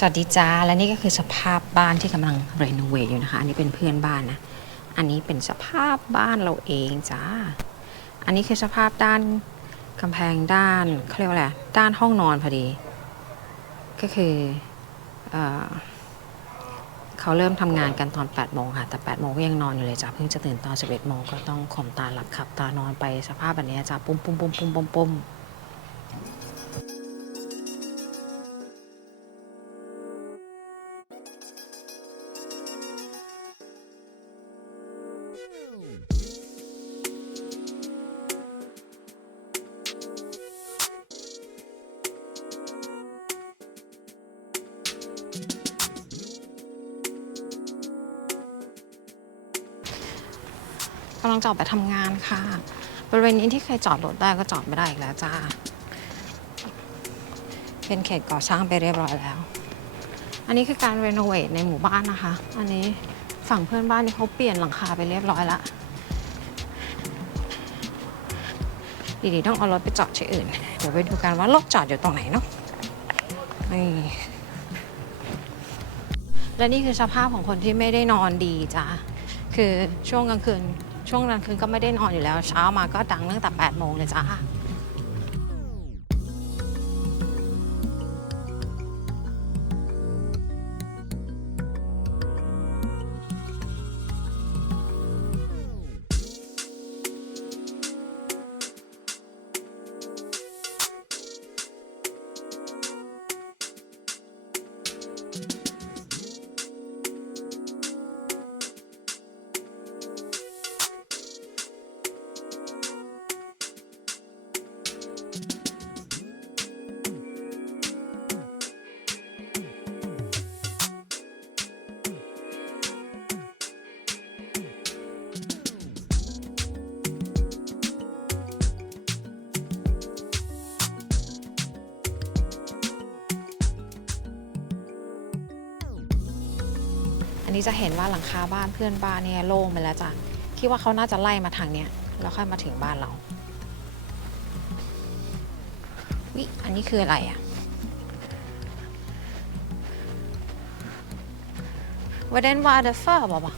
สวัสดีจ้า และนี่ก็คือสภาพบ้านที่กำลังรีโนเวทอยู่นะคะ อันนี้เป็นเพื่อนบ้านนะ อันนี้เป็นสภาพบ้านเราเองจ้า อันนี้คือสภาพด้านกำแพงด้านเขาเรียกว่าอะไรด้านห้องนอนพอดี ก็คือเอเขาเริ่มทำงานกันตอน 8 โมงค่ะ แต่ 8 โมงก็ยังนอนอยู่เลยจ้าเพิ่งจะตื่นตอน 11 โมงก็ต้องข่มตาหลับขับตานอนไปสภาพแบบนี้จ้าปุ้มปุ้มปุ้มปุ้มปุ้มปุ้มกำลังจะออกไปทำงานค่ะ บริเวณนี้ที่เคยจอดรถได้ก็จอดไม่ได้อีกแล้วจ้า เป็นเขตก่อสร้างไปเรียบร้อยแล้ว อันนี้คือการรีโนเวทในหมู่บ้านนะคะ อันนี้ฝั่งเพื่อนบ้านนี่เขาเปลี่ยนหลังคาไปเรียบร้อยละดีๆต้องเอารถไปจอดที่อื่น เดี๋ยวไปดูกันว่ารถจอดอยู่ตรงไหนเนาะนี่และนี่คือสภาพของคนที่ไม่ได้นอนดีจ้าคือช่วงกลางคืน ช่วงกลางคืนก็ไม่ได้นอนอยู่แล้ว เช้ามาก็ดังตั้งแต่8โมงเลยจ้า นี้จะเห็นว่าหลังคาบ้านเพื่อนบ้านเนี่ยโล่งไปแล้วจ้ะคิดว่าเขาน่าจะไล่มาทางเนี้ยแล้วค่อยมาถึงบ้านเราวิอันนี้คืออะไรอะวเดนวาเดฟเฟอร์บอกว่า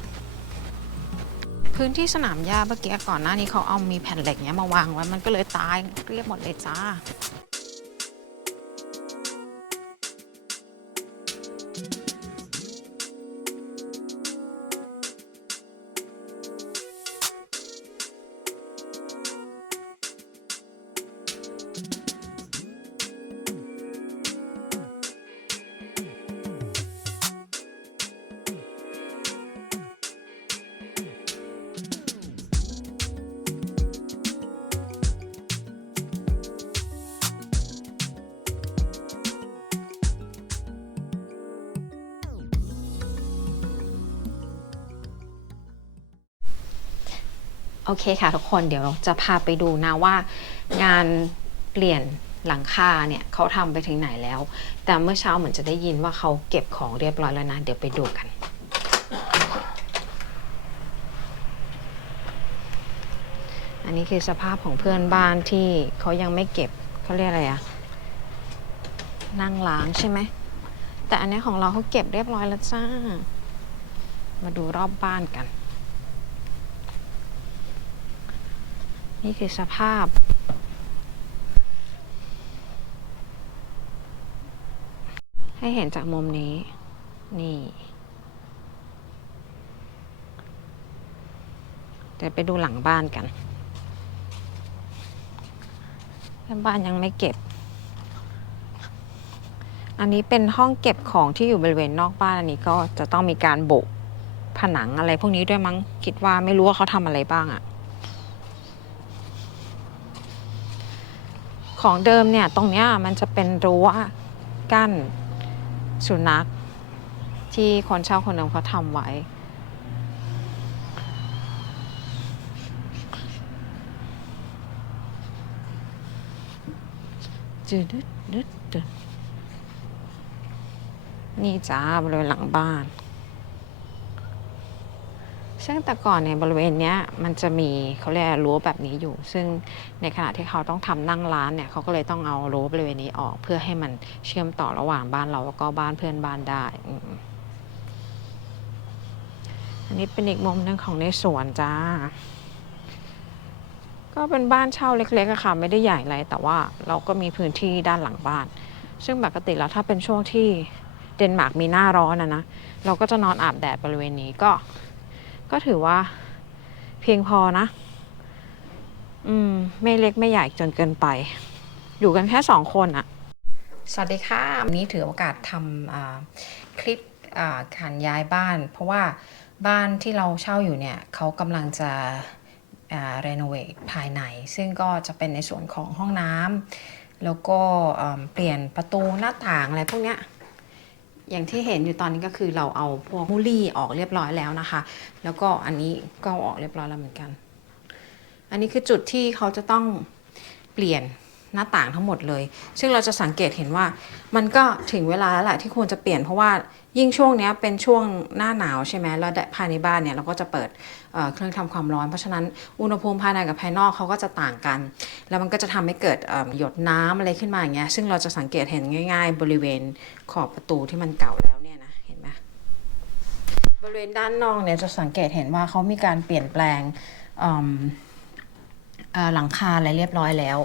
พื้นที่สนามหญ้าเมื่อกี้ก่อนหน้านี้เขาเอามีแผ่นเหล็กเนี้ยมาวางไว้ มันก็เลยตายเรียบหมดเลยจ้า โอเคค่ะทุกคนเดี๋ยวจะพาไปดูนะว่างานเปลี่ยนหลังคาเนี่ยเขาทำไปถึงไหนแล้ว แต่เมื่อเช้าเหมือนจะได้ยินว่าเขาเก็บของเรียบร้อยแล้วนะ เดี๋ยวไปดูกัน อันนี้คือสภาพของเพื่อนบ้านที่เขายังไม่เก็บเขาเรียกอะไรอะนั่งล้างใช่ไหม แต่อันนี้ของเราเขาเก็บเรียบร้อยแล้วจ้า มาดูรอบบ้านกัน นี่คือสภาพ ให้เห็นจากมุมนี้ นี่ เดี๋ยวไปดูหลังบ้านกันบ้านยังไม่เก็บ อันนี้เป็นห้องเก็บของที่อยู่บริเวณนอกบ้านอันนี้ก็จะต้องมีการโบกผนังอะไรพวกนี้ด้วยมั้งคิดว่าไม่รู้ว่าเขาทำอะไรบ้างอะ ของเดิมเนี่ยตรงเนี้ยมันจะเป็นรั้วกั้นสุนัขที่คนเช่าคนเดิมเขาทำไว้ จืดดึดดึดนี่จ้าบริเวณหลังบ้าน ซึ่งแต่ก่อนเนี่ยบริเวณเนี้ยมันจะมีเขาเรียกรั้วแบบนี้อยู่ ซึ่งในขณะที่เขาต้องทำนั่งร้านเนี่ยเขาก็เลยต้องเอารั้วบริเวณนี้ออก เพื่อให้มันเชื่อมต่อระหว่างบ้านเราแล้วก็บ้านเพื่อนบ้านได้อันนี้เป็นอีกมุมหนึ่งของในสวนจ้า ก็เป็นบ้านเช่าเล็กๆค่ะไม่ได้ใหญ่อะไรแต่ว่าเราก็มีพื้นที่ด้านหลังบ้าน ซึ่งปกติแล้วถ้าเป็นช่วงที่เดนมาร์กมีหน้าร้อนนะนะ เราก็จะนอนอาบแดดบริเวณนี้ก็ ก็ถือว่า เพียงพอนะ อืม ไม่เล็กไม่ใหญ่จนเกินไป อยู่กันแค่สองคนอะสวัสดีค่ะวันนี้ถือโอกาสทำคลิปอ่าการย้ายบ้าน เพราะว่าบ้านที่เราเช่าอยู่เนี่ยเขากำลังจะรีโนเวทภายใน ซึ่งก็จะเป็นในส่วนของห้องน้ำแล้วก็เปลี่ยนประตูหน้าต่างอะไรพวกเนี้ย อย่างที่เห็นอยู่ตอนนี้ก็คือเราเอาพวกมูลี่ออกเรียบร้อยแล้วนะคะ แล้วก็อันนี้ก็ออกเรียบร้อยแล้วเหมือนกัน อันนี้คือจุดที่เขาจะต้องเปลี่ยน หน้าต่างทั้งหมดเลย ซึ่งเราจะสังเกตเห็นว่ามันก็ถึงเวลาแล้วแหละที่ควรจะเปลี่ยนเพราะว่ายิ่งช่วงนี้เป็นช่วงหน้าหนาวใช่ไหมแล้วภายในบ้านเนี่ยเราก็จะเปิดเเครื่องทำความร้อน เพราะฉะนั้นอุณหภูมิภายในกับภายนอกเขาก็จะต่างกัน แล้วมันก็จะทำให้เกิดหยดน้ำอะไรขึ้นมาอย่างเงี้ยซึ่งเราจะสังเกตเห็นง่าย ๆ บริเวณขอบประตูที่มันเก่าแล้วเนี่ยนะเห็นไหมบริเวณด้านนอกเนี่ยจะสังเกตเห็นว่าเขามีการเปลี่ยนแปลงหลังคาอะไรเรียบร้อยแล้ว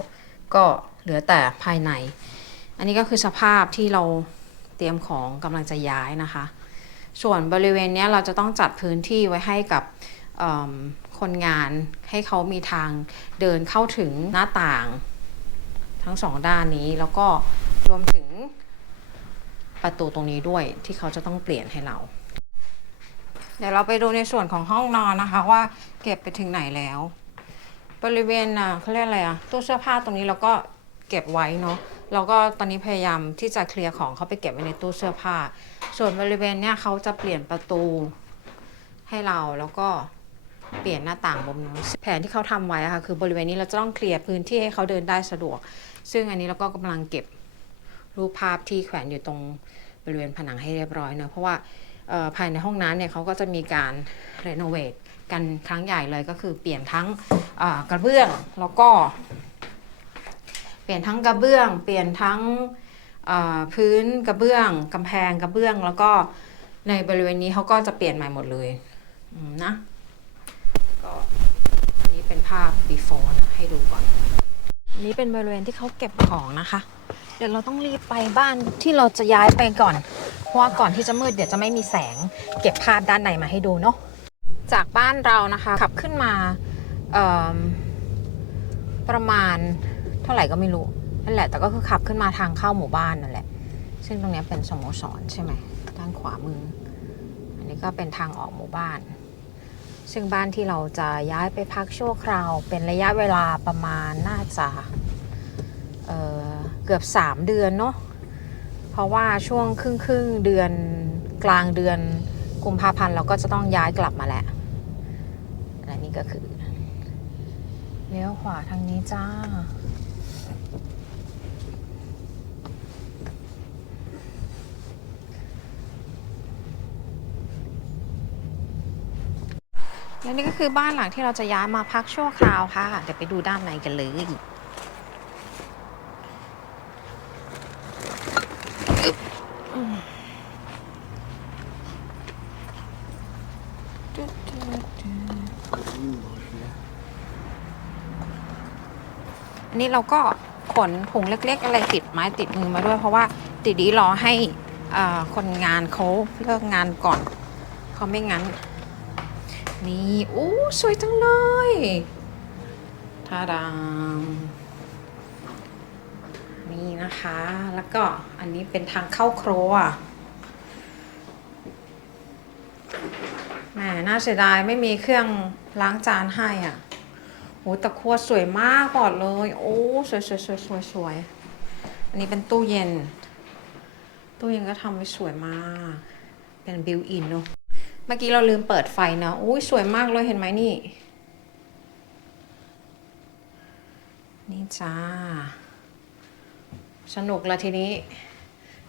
ก็เหลือแต่ภายใน อันนี้ก็คือสภาพที่เราเตรียมของกำลังจะย้ายนะคะ ส่วนบริเวณนี้เราจะต้องจัดพื้นที่ไว้ให้กับคนงานให้เขามีทางเดินเข้าถึงหน้าต่างทั้งสองด้านนี้แล้วก็รวมถึงประตูตรงนี้ด้วยที่เขาจะต้องเปลี่ยนให้เรา เดี๋ยวเราไปดูในส่วนของห้องนอนนะคะว่าเก็บไปถึงไหนแล้ว บริเวณอะเขาเรียกอะไรอะตู้เสื้อผ้าตรงนี้เราก็เก็บไว้เนาะเราก็ตอนนี้พยายามที่จะเคลียร์ของเขาไปเก็บไว้ในตู้เสื้อผ้า ส่วนบริเวณเนี้ยเขาจะเปลี่ยนประตูให้เราแล้วก็เปลี่ยนหน้าต่างมุมนู้นแผนที่เขาทำไว้ค่ะคือบริเวณนี้เราจะต้องเคลียร์พื้นที่ให้เขาเดินได้สะดวก ซึ่งอันนี้เราก็กำลังเก็บรูปภาพที่แขวนอยู่ตรงบริเวณผนังให้เรียบร้อยเนอะเพราะว่าภายในห้องน้ำเนี่ยเขาก็จะมีการรีโนเวท กันครั้งใหญ่เลยก็คือเปลี่ยนทั้งกระเบื้องแล้วก็เปลี่ยนทั้งกระเบื้อง เปลี่ยนทั้งพื้นกระเบื้องกำแพงกระเบื้อง แล้วก็ในบริเวณนี้เขาก็จะเปลี่ยนใหม่หมดเลยนะก็อันนี้เป็นภาพ before นะให้ดูก่อนอันนี้เป็นบริเวณที่เขาเก็บของนะคะ เดี๋ยวเราต้องรีบไปบ้านที่เราจะย้ายไปก่อน เพราะว่าก่อนที่จะมืดเดี๋ยวจะไม่มีแสง เก็บภาพด้านในมาให้ดูเนาะ จากบ้านเรานะคะ ขับขึ้นมาประมาณเท่าไหร่ก็ไม่รู้นั่นแหละแต่ก็คือขับขึ้นมาทางเข้าหมู่บ้านนั่นแหละ ซึ่งตรงนี้เป็นสโมสรใช่ไหมด้านขวามือ อันนี้ก็เป็นทางออกหมู่บ้าน ซึ่งบ้านที่เราจะย้ายไปพักชั่วคราว เป็นระยะเวลาประมาณน่าจะเเกือบ 3 เดือนเนาะเพราะว่าช่วงครึ่งครึ่งเดือนกลางเดือนกุมภาพันธ์เราก็จะต้องย้ายกลับมาแล้วและ ก็คือเลี้ยวขวาทางนี้จ้า และนี่ก็คือบ้านหลังที่เราจะย้ายมาพักชั่วคราวค่ะ เดี๋ยวไปดูด้านในกันเลย อันนี้เราก็ขนถุงเล็ก ๆ อะไรติดไม้ติดมือมาด้วย เพราะว่าติดดีรอให้คนงานเขาเลิกงานก่อนเขาไม่งั้น นี่อู้สวยจังเลยทาดามนี่นะคะ แล้วก็อันนี้เป็นทางเข้าครัวแหมน่าเสียดายไม่มีเครื่องล้างจานให้อะ โหแต่ครัวสวยมากก่อนเลย โอ้สวยสวยสวยสวยสวยอันนี้เป็นตู้เย็น ตู้เย็นก็ทำไว้สวยมาก เป็นบิวอินเนอะเมื่อกี้เราลืมเปิดไฟนะอุ้ยสวยมากเลยเห็นไหมนี่ นี่จ้า สนุกละทีนี้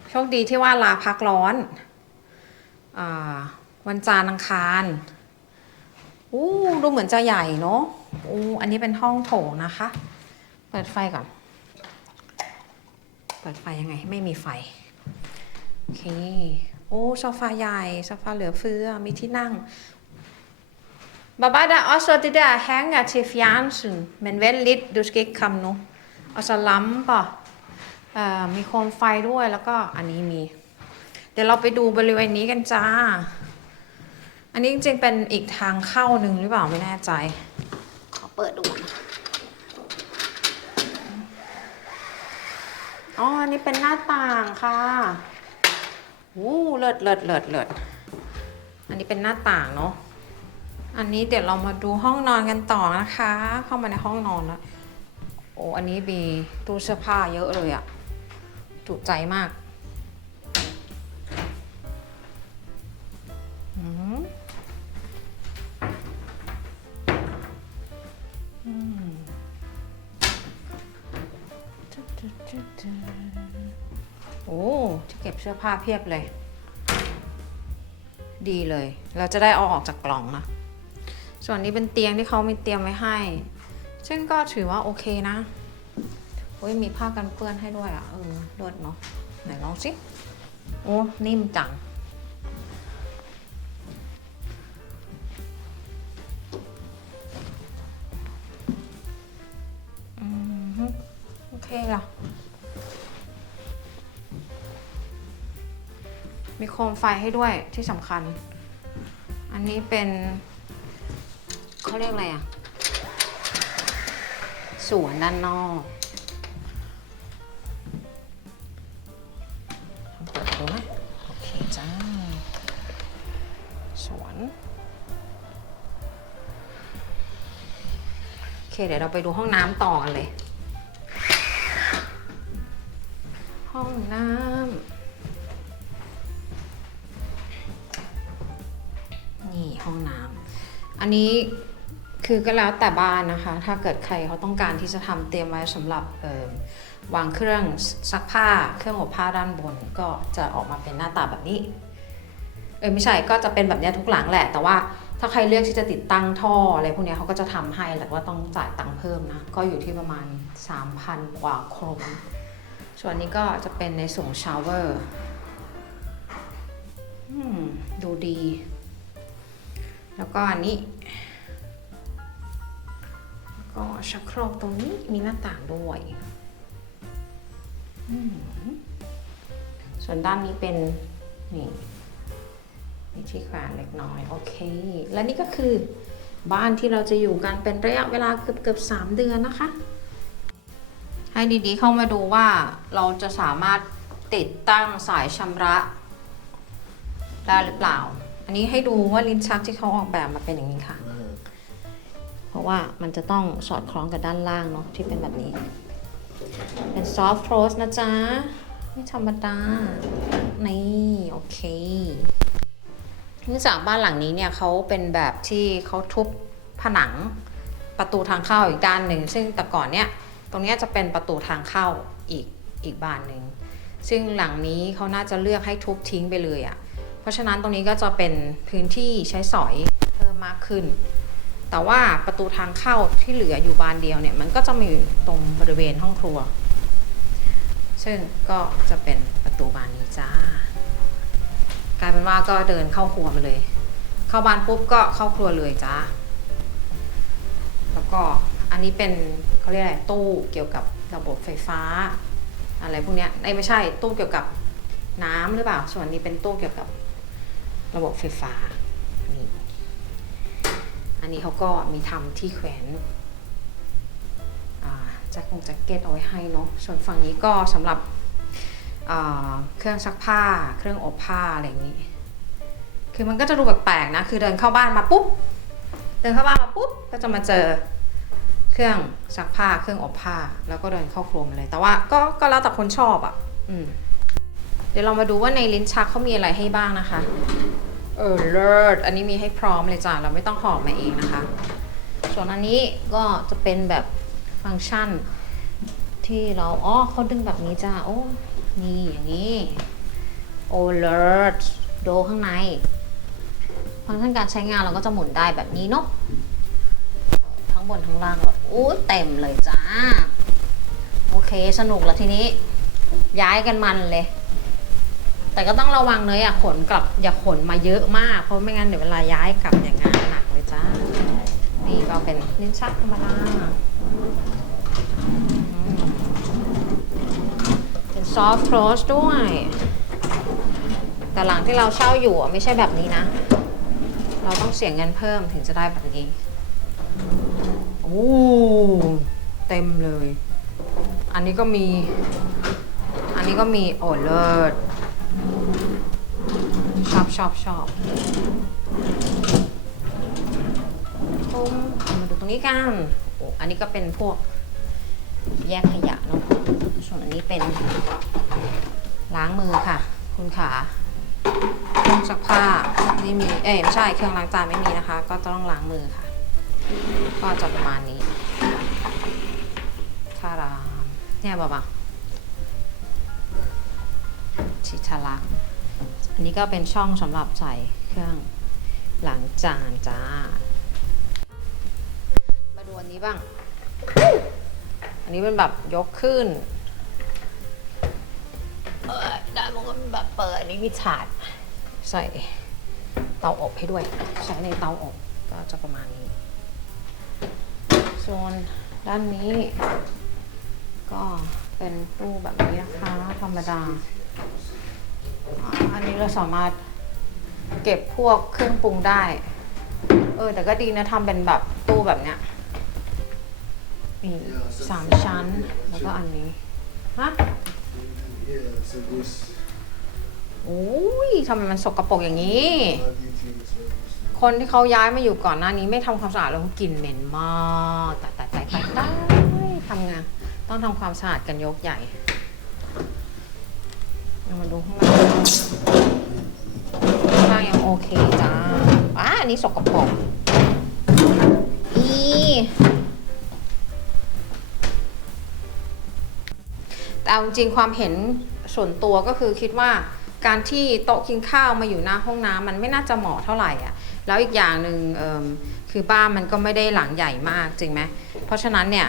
โชคดีที่ว่าลาพักร้อนอาวันจันทร์อังคารอู้ดูเหมือนจะใหญ่เนาะ อู้อันนี้เป็นห้องโถงนะคะ เปิดไฟก่อน เปิดไฟยังไง ไม่มีไฟ โอเค โอ้โซฟาใหญ่โซฟาเหลือเฟือ มีที่นั่ง Baba, der er også det der hænger til fjernsyn, men vent lidt, du skal ikke komme nu. Og så lamper. เอ่อมีโคมไฟด้วย แล้วก็อันนี้มี เดี๋ยวเราไปดูบริเวณนี้กันจ้า อันนี้จริงๆเป็นอีกทางเข้าหนึ่งหรือเปล่าไม่แน่ใจ เปิดดูอนนะอ๋อ อันนี้เป็นหน้าต่างค่ะวู้เลิศเลิศเลิศเลิศอันนี้เป็นหน้าต่างเนาะ อันนี้เดี๋ยวเรามาดูห้องนอนกันต่อนะคะ เข้ามาในห้องนอนแล้ว โอ้ อันนี้มีตู้เสื้อผ้าเยอะเลยอะจุใจมาก โอ้ที่เก็บเสื้อผ้าเพียบเลย ดีเลย เราจะได้เอาออกจากกล่องนะ ส่วนนี้เป็นเตียงที่เขามีเตรียมไว้ให้ ซึ่งก็ถือว่าโอเคนะโอ้ยมีผ้ากันเปื้อนให้ด้วยอะ เออเลิศเนาะไหนลองสิ โอ้ นิ่มจัง มีโคมไฟให้ด้วยที่สำคัญ อันนี้เป็นเขาเรียกอะไรอะสวนด้านนอกลองเปิดดูไหมโอเคจ้า สวน โอเคเดี๋ยวเราไปดูห้องน้ำต่อกันเลย ห้องน้ำ อันนี้คือก็แล้วแต่บ้านนะคะ ถ้าเกิดใครเขาต้องการที่จะทำเตรียมไว้สำหรับวางเครื่องซักผ้า เครื่องอบผ้าด้านบนก็จะออกมาเป็นหน้าตาแบบนี้ เออไม่ใช่ก็จะเป็นแบบนี้ทุกหลังแหละ แต่ว่าถ้าใครเลือกที่จะติดตั้งท่ออะไรพวกนี้เขาก็จะทำให้แต่ว่าต้องจ่ายตังค์เพิ่มนะ ก็อยู่ที่ประมาณ 3,000 กว่าโครนส่วนนี้ก็จะเป็นในส่วนชาวเวอร์ดูดี แล้วก็อันนี้ก็ชักโครกตรงนี้มีหน้าต่างด้วยส่วนด้านนี้เป็นนี่มีที่แขวนเล็กน้อย โอเค และนี่ก็คือบ้านที่เราจะอยู่กันเป็นระยะเวลาเกือบเกือบสามเดือนนะคะ ให้ดีๆเข้ามาดูว่าเราจะสามารถติดตั้งสายชำระได้หรือเปล่า อันนี้ให้ดูว่าลิ้นชักที่เขาออกแบบมาเป็นอย่างนี้ค่ะ เพราะว่ามันจะต้องสอดคล้องกับด้านล่างเนาะที่เป็นแบบนี้ เป็น soft close นะจ๊ะ ไม่ธรรมดา นี่ โอเคเนื่องจากบ้านหลังนี้เนี่ยเขาเป็นแบบที่เขาทุบผนังประตูทางเข้าอีกด้านหนึ่ง ซึ่งแต่ก่อนเนี่ยตรงเนี้ยจะเป็นประตูทางเข้าอีกอีกบานหนึ่ง ซึ่งหลังนี้เขาน่าจะเลือกให้ทุบทิ้งไปเลยอะ่ะ เพราะฉะนั้นตรงนี้ก็จะเป็นพื้นที่ใช้สอยเพิ่มมากขึ้น แต่ว่าประตูทางเข้าที่เหลืออยู่บานเดียวเนี่ยมันก็จะมีอยู่ตรงบริเวณห้องครัว ซึ่งก็จะเป็นประตูบานนี้จ้ากลายเป็นว่าก็เดินเข้าครัวมาเลย เข้าบ้านปุ๊บก็เข้าครัวเลยจ้าแล้วก็อันนี้เป็นเขาเรียกอะไรตู้เกี่ยวกับระบบไฟฟ้า อะไรพวกเนี้ยไอ้ยไม่ใช่ตู้เกี่ยวกับน้ำหรือเปล่า ส่วนนี้เป็นตู้เกี่ยวกับ ระบบไฟฟ้านี่อันนี้เขาก็มีทำที่แขวนแจ็คกงแจ็คเก็ตเอาไว้ให้เนาะส่วนฝั่งนี้ก็สำหรับเครื่องซักผ้า เครื่องอบผ้าอะไรอย่างนี้ คือมันก็จะดูแปลกๆนะ คือเดินเข้าบ้านมาปุ๊บ เดินเข้าบ้านมาปุ๊บ ก็จะมาเจอเครื่องซักผ้า เครื่องอบผ้า แล้วก็เดินเข้าครัวมาเลย แต่ว่าก็ก็แล้วแต่คนชอบอะ่ะ อืม เดี๋ยวเรามาดูว่าในลิ้นชักเขามีอะไรให้บ้างนะคะ เออเลิศอันนี้มีให้พร้อมเลยจ้ะเราไม่ต้องหอบมาเองนะคะ ส่วนอันนี้ก็จะเป็นแบบฟังก์ชัน ที่เราอ๋อเขาดึงแบบนี้จ้าโอ้นี่อย่างนี้โอเลิศดูข้างใน ฟังก์ชันการใช้งานเราก็จะหมุนได้แบบนี้เนาะทั้งบนทั้งล่างเลยโอ้ยเต็มเลยจ้า โอเคสนุกแล้วทีนี้ ย้ายกันมันเลย แต่ก็ต้องระวังเนอะอย่าขนกลับอย่าขนมาเยอะมาก เพราะไม่งั้นเดี๋ยวเวลาย้ายกลับอย่างงานหนักเลยจ้า นี่ก็เป็นลิ้นชักธรรมดาเป็นซอฟต์โคลสด้วย แต่หลังที่เราเช่าอยู่อะไม่ใช่แบบนี้นะ เราต้องเสียเงินเพิ่มถึงจะได้แบบนี้โอ้เต็มเลย อันนี้ก็มี อันนี้ก็มีโอ้เลิศ ชอบชอบชอบปุ้มมาดูตรงนี้กันโอ้อันนี้ก็เป็นพวกแยกขยะเนาะส่วนอันนี้เป็นล้างมือค่ะ คุณขาเครื่องซักผ้าไม่มี เอ้ยไม่ใช่เครื่องล้างจานไม่มีนะคะ ก็ต้องล้างมือค่ะ ก็จะประมาณนี้ทารามเนี่ยบอกว่าชิชาลัก อันนี้ก็เป็นช่องสำหรับใส่เครื่องล้างจานจ้า มาดูอันนี้บ้าง อันนี้เป็นแบบยกขึ้นด้านมันก็เป็นแบบเปิดอันนี้มีถาด ใส่เตาอบให้ด้วย ใช้ในเตาอบก็จะประมาณนี้ ส่วนด้านนี้ ก็เป็นตู้แบบนี้นะคะธรรมดา อันนี้เราสามารถเก็บพวกเครื่องปรุงได้ เออ แต่ก็ดีนะทำเป็นแบบตู้แบบเนี้ยนี่สามชั้น แล้วก็อันนี้ ฮะ โอ้ยทำไมมันสกรปรกอย่างนี้ คนที่เขาย้ายมาอยู่ก่อนหน้านี้ไม่ทำความสะอาดแล้วเขากลิ่นเหม็นมากแต่แต่แต่แต่ได้ทำงาน ต้องทำความสะอาดกันยกใหญ่ เรามาดูข้างล่างข้างล่างยังโอเคจ้าอะอันนี้สกปรกอีแต่จริงความเห็นส่วนตัวก็คือคิดว่าการที่โต๊ะกินข้าวมาอยู่หน้าห้องน้ำมันไม่น่าจะเหมาะเท่าไหร่อะ แล้วอีกอย่างหนึ่งคือบ้านมันก็ไม่ได้หลังใหญ่มากจริงไหม เพราะฉะนั้นเนี่ย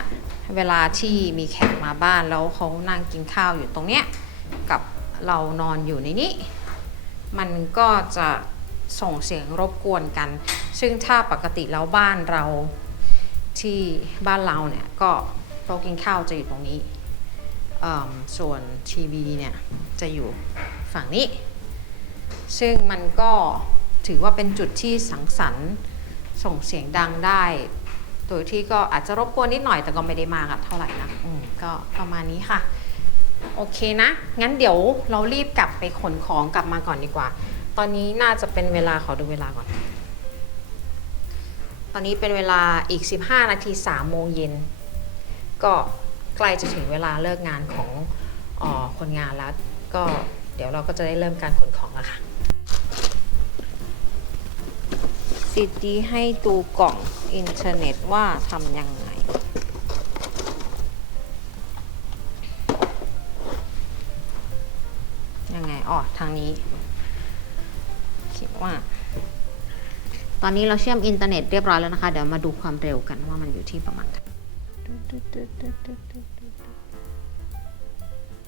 เวลาที่มีแขกมาบ้านแล้วเขานั่งกินข้าวอยู่ตรงเนี้ย เรานอนอยู่ในนี้ มันก็จะส่งเสียงรบกวนกัน ซึ่งถ้าปกติแล้วบ้านเราที่บ้านเราเนี่ยก็โต๊ะกินข้าวจะอยู่ตรงนี้ ส่วนทีวีเนี่ยจะอยู่ฝั่งนี้ ซึ่งมันก็ถือว่าเป็นจุดที่สังสรรค์ส่งเสียงดังได้ โดยที่ก็อาจจะรบกวนนิดหน่อยแต่ก็ไม่ได้มากเท่าไหร่นะก็ประมาณนี้ค่ะ โอเคนะ งั้นเดี๋ยวเรารีบกลับไปขนของกลับมาก่อนดีกว่า ตอนนี้น่าจะเป็นเวลาขอดูเวลาก่อน ตอนนี้เป็นเวลาอีก 15 นาที3โมงเย็น ก็ใกล้จะถึงเวลาเลิกงานของออคนงานแล้ว ก็เดี๋ยวเราก็จะได้เริ่มการขนของแล้วค่ะ สิทธิให้ดูกล่องอินเทอร์เน็ตว่าทำยังไง อ๋อทางนี้คิดว่า ตอนนี้เราเชื่อมอินเทอร์เน็ตเรียบร้อยแล้วนะคะ เดี๋ยวมาดูความเร็วกันว่ามันอยู่ที่ประมาณ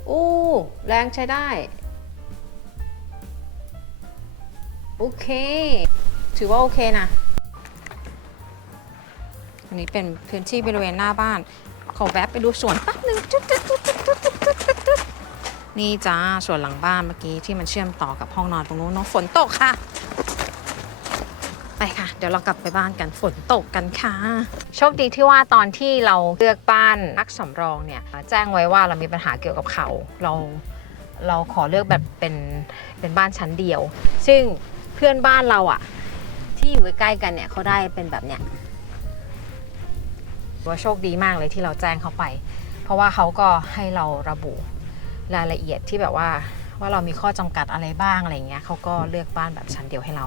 โอ้แรงใช้ได้ โอเค ถือว่าโอเคนะอันนี้เป็นพื้นที่บริเวณหน้าบ้าน ขอแวบไปดูสวนแป๊บหนึ่งจุ๊ดจุ๊ดจุ๊ด นี่จ้าส่วนหลังบ้านเมื่อกี้ที่มันเชื่อมต่อกับห้องนอนตรงนู้นเนาะฝนตกค่ะ ไปค่ะ เดี๋ยวเรากลับไปบ้านกันฝนตกกันค่ะ โชคดีที่ว่าตอนที่เราเลือกบ้านนักสำรองเนี่ย แจ้งไว้ว่าเรามีปัญหาเกี่ยวกับเขาเราเราขอเลือกแบบเป็นเป็นบ้านชั้นเดียว ซึ่งเพื่อนบ้านเราอะที่อยู่ใกล้กันเนี่ยเขาได้เป็นแบบเนี้ยว่าโชคดีมากเลยที่เราแจ้งเขาไป เพราะว่าเขาก็ให้เราระบุ รายละเอียดที่แบบว่าว่าเรามีข้อจำกัดอะไรบ้างอะไรเงี้ยเขาก็เลือกบ้านแบบชั้นเดียวให้เรา